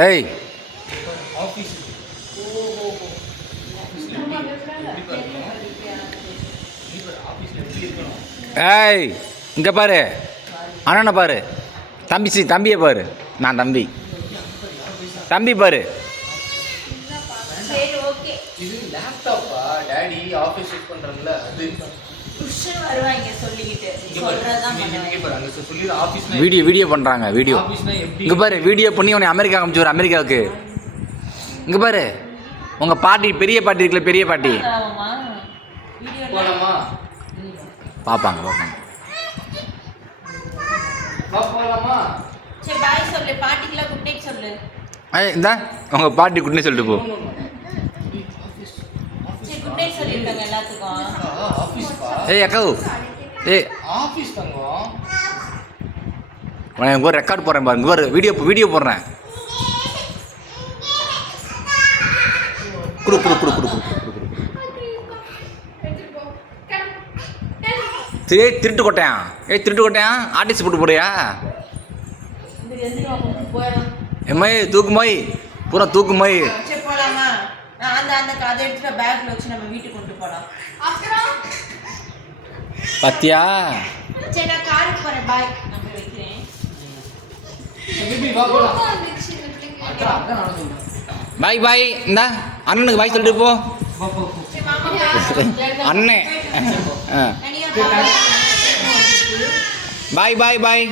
ஏய் ஆஃபீஸ் ஏய் இங்கே பாரு, அண்ணனை பாரு, தம்பியை பாரு. நான் தம்பி பாரு. சரி ஓகே. இது லேப்டாப்பா டாடி ஆஃபீஸ் யூஸ் பண்றாங்கல அது. புருஷன் வருவாங்க சொல்லிக்கிட்டு சொல்றதான் பண்ணுவாங்க. சொல்லிரு ஆபீஸ்னா வீடியோ பண்றாங்க. வீடியோ ஆபீஸ்னா எப்படி? இங்க பாரு, வீடியோ பண்ணி உன்னை அமெரிக்கா அனுப்பிச்சு வர. அமெரிக்காவுக்கு இங்க பாரு, உங்க பாட்டி, பெரிய பாட்டி இருக்குல்ல, பெரிய பாட்டி போலாமா? பாப்பாங்க. போலாமா? சரி பாய் சொல்லு, பாட்டிக்குலாம் குட் நைட் சொல்லு. இந்த உங்க பாட்டி குட்னே சொல்லிட்டு போ. சரி குட் நைட் சொல்லிருக்காங்க எல்லாத்துக்கும். ஆபீஸ்பா. ஏய் அக்கா, ஏய் ஆபீஸ் தங்கம். உனக்கு ஒரு ரெக்கார்ட் போடுறேன் பாருங்க. ஒரு வீடியோ போடுறேன். குடு. சரி திருட்டு கொட்டையான் ஆர்டிஸ்ட் போட்டு போறியா? எம்மாய் தூக்குமாய், பூரா தூக்குமாய். சரி போலாமா? அந்த கதை எடுத்துட்டு பேக்ல வச்சு நம்ம வீட்டுக்கு கொண்டு போலாம். பாத்தியா? சரி நான் காருக்கு போறேன். பாய், நான் போய் வைக்கிறேன். பேபி வா போலாம். அக்கா நான் சொல்றேன். பாய். இந்த அண்ணனுக்கு பாய் சொல்லிட்டு போ. சரி மாமா அண்ணே. தனியா பாய்.